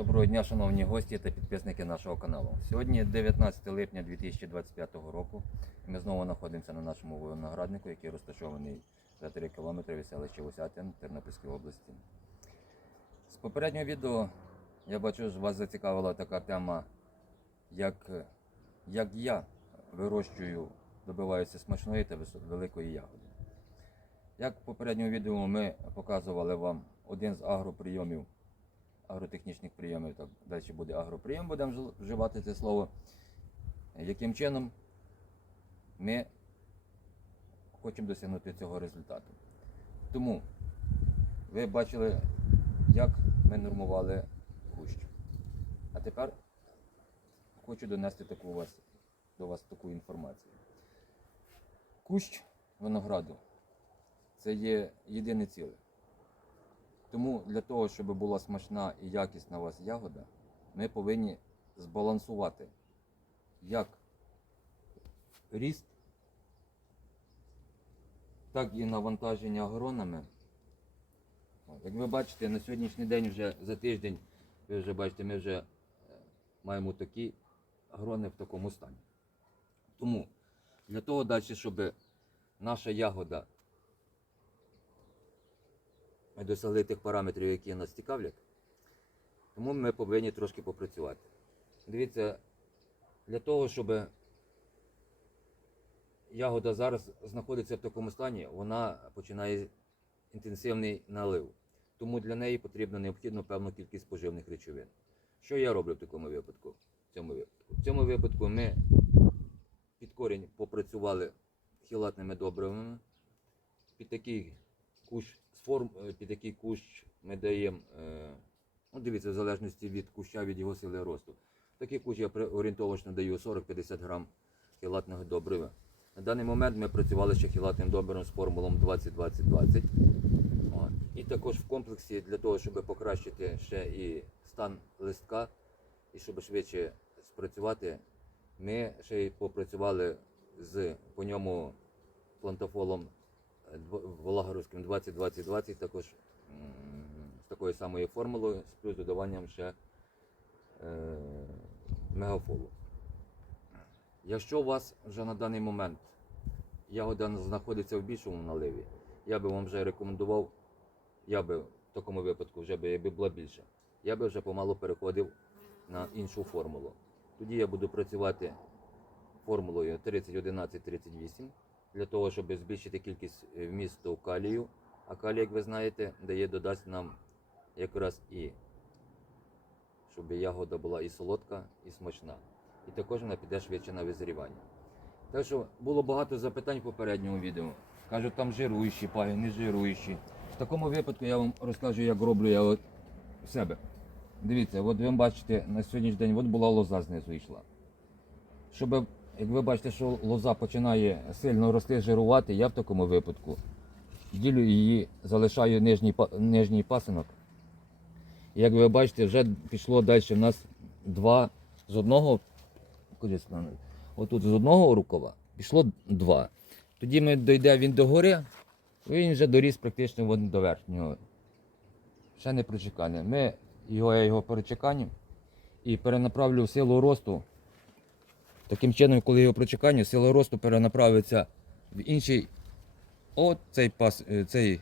Доброго дня, шановні гості та підписники нашого каналу. Сьогодні 19 липня 2025 року. і Ми знову знаходимося на нашому винограднику, який розташований за 3 кілометри від селища Усятин Тернопільської області. З попереднього відео я бачу, що вас зацікавила така тема, як, як я вирощую, добиваюся смачної та великої ягоди. Як в попередньому відео ми показували вам один з агроприйомів агротехнічних прийомів, так далі буде агроприйом, будемо вживати це слово. Яким чином ми хочемо досягнути цього результату. Тому ви бачили, як ми нормували кущ. А тепер хочу донести таку вас, до вас таку інформацію. Кущ винограду це є єдине ціле. Тому для того, щоб була смачна і якісна у вас ягода, ми повинні збалансувати як ріст, так і навантаження агронами. Як ви бачите, на сьогоднішній день вже за тиждень, ви вже бачите, ми вже е, маємо такі агрони в такому стані. Тому для того далі, щоб наша ягода ми досягли тих параметрів, які нас цікавлять, тому ми повинні трошки попрацювати. Дивіться, для того, щоб ягода зараз знаходиться в такому стані, вона починає інтенсивний налив. Тому для неї потрібно необхідно певну кількість поживних речовин. Що я роблю в такому випадку? В цьому випадку, в цьому випадку ми під корінь попрацювали хілатними добривами. Під такий кущ форм, е, під такий кущ ми даємо, е, ну дивіться, в залежності від куща, від його сили росту. Такий кущ я орієнтовочно даю 40-50 грам хілатного добрива. На даний момент ми працювали ще хілатним добривом з формулом 20-20-20. І також в комплексі для того, щоб покращити ще і стан листка, і щоб швидше спрацювати, ми ще й попрацювали з по ньому плантофолом вологоруським 20-20-20, також з такою самою формулою, з плюс додаванням ще е, мегафолу. Якщо у вас вже на даний момент ягода знаходиться в більшому наливі, я би вам вже рекомендував, я би в такому випадку вже би, якби була більша, я би вже помалу переходив на іншу формулу. Тоді я буду працювати формулою 30-11-38 для того, щоб збільшити кількість е, вмісту калію. А калій, як ви знаєте, дає додасть нам якраз і щоб ягода була і солодка, і смачна. І також вона піде швидше на визрівання. Так що було багато запитань в попередньому відео. Кажуть, там жируючі паги, не жируючі. В такому випадку я вам розкажу, як роблю я от себе. Дивіться, от ви бачите, на сьогоднішній день от була лоза знизу йшла. Щоб, як ви бачите, що лоза починає сильно рости, жирувати, я в такому випадку ділю її, залишаю нижній, нижній пасинок. Як ви бачите, вже пішло далі у нас два з одного. Отут з одного рукава пішло два. Тоді ми дійде він до гори, він вже доріс практично до верхнього. Ще не прочекане. Ми його, я його перечеканю і перенаправлю силу росту. Таким чином, коли його прочеканю, сила росту перенаправиться в інший от цей, пас, е, цей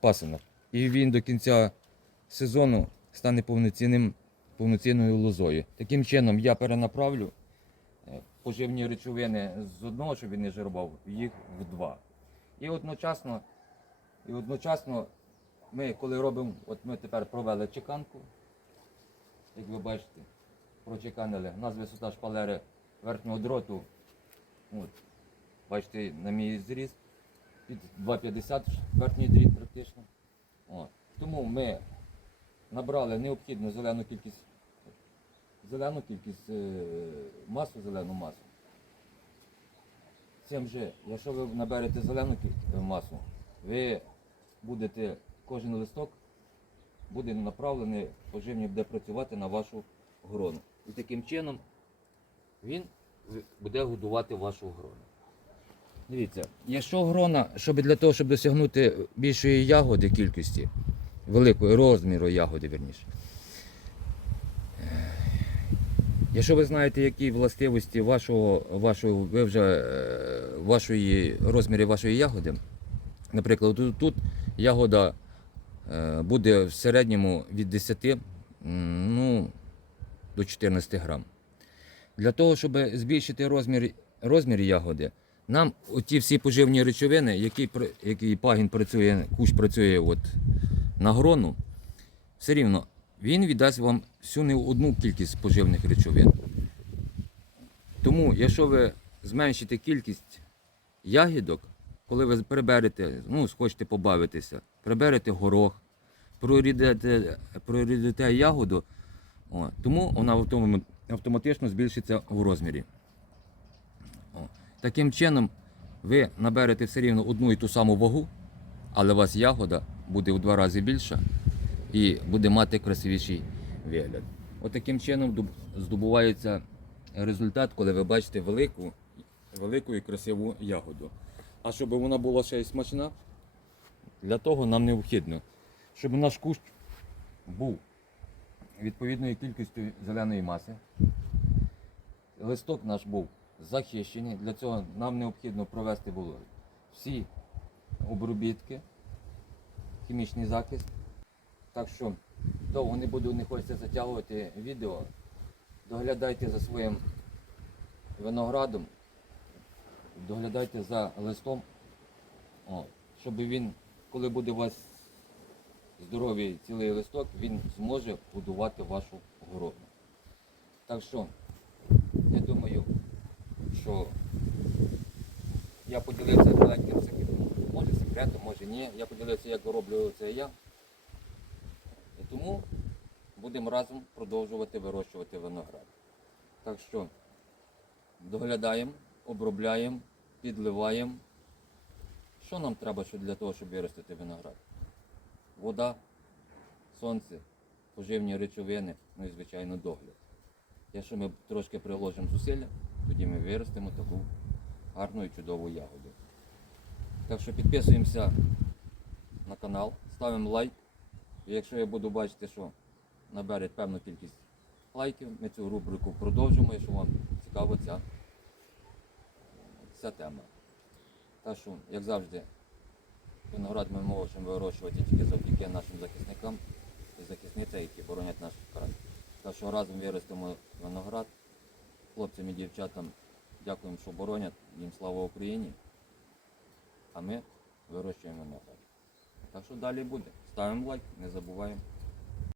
пасинок. І він до кінця сезону стане повноцінним, повноцінною лозою. Таким чином я перенаправлю е, поживні речовини з одного, щоб він не жирував, їх в два. І одночасно, і одночасно ми, коли робимо, от ми тепер провели чеканку, як ви бачите, прочеканили. У нас висота шпалери верхнього дроту. От, бачите, на мій зріст під 2,50 верхній дріт практично. От. Тому ми набрали необхідну зелену кількість, зелену кількість е, масу, зелену масу. Цим же, якщо ви наберете зелену масу, ви будете, кожен листок буде направлений, поживні буде працювати на вашу грону. І таким чином він буде годувати вашу грону. Дивіться, якщо грона, щоб для того, щоб досягнути більшої ягоди кількості, великої розміру ягоди, верніше, Якщо ви знаєте, які властивості вашого, вашого, ви вже, е, вашої, розміри вашої ягоди, наприклад, тут, тут ягода е, буде в середньому від 10 ну, до 14 грам. Для того, щоб збільшити розмір, розмір ягоди, нам ті всі поживні речовини, які, які пагін працює, кущ працює от на грону, все рівно він віддасть вам всю не одну кількість поживних речовин. Тому, якщо ви зменшите кількість ягідок, коли ви приберете, ну, схочете побавитися, приберете горох, прорідете, прорідете ягоду, о, тому вона автом- автоматично збільшиться в розмірі. О. Таким чином, ви наберете все рівно одну і ту саму вагу, але у вас ягода буде в два рази більша і буде мати красивіший вигляд. От чином здобувається результат, коли ви бачите велику, велику і красиву ягоду. А щоб вона була ще й смачна, для того нам необхідно, щоб наш кущ був відповідною кількістю зеленої маси. Листок наш був захищений. Для цього нам необхідно провести було всі обробітки, хімічний захист. Так що довго не буду, не хочеться затягувати відео. Доглядайте за своїм виноградом, доглядайте за листом, щоб він, коли буде у вас здоровий цілий листок, він зможе будувати вашу городу. Так що, я думаю, що я поділився маленьким секретом, може секретом, може ні. Я поділився, як роблю це я. І тому будемо разом продовжувати вирощувати виноград. Так що доглядаємо, обробляємо, підливаємо. Що нам треба для того, щоб виростити виноград? Вода, сонце, поживні речовини, ну і звичайно догляд. Якщо ми трошки приложимо зусилля, тоді ми виростимо таку гарну і чудову ягоду. Так що підписуємося на канал, ставимо лайк. І якщо я буду бачити, що набере певну кількість лайків, ми цю рубрику продовжимо, якщо вам цікава ця, ця тема. Так що, як завжди, виноград ми можемо вирощувати тільки завдяки нашим захисникам і захисницям, які боронять наш край. Так що разом виростимо виноград. Хлопцям і дівчатам дякуємо, що боронять. Їм слава Україні. А ми вирощуємо виноград. Так що далі буде. Ставимо лайк, не забуваємо.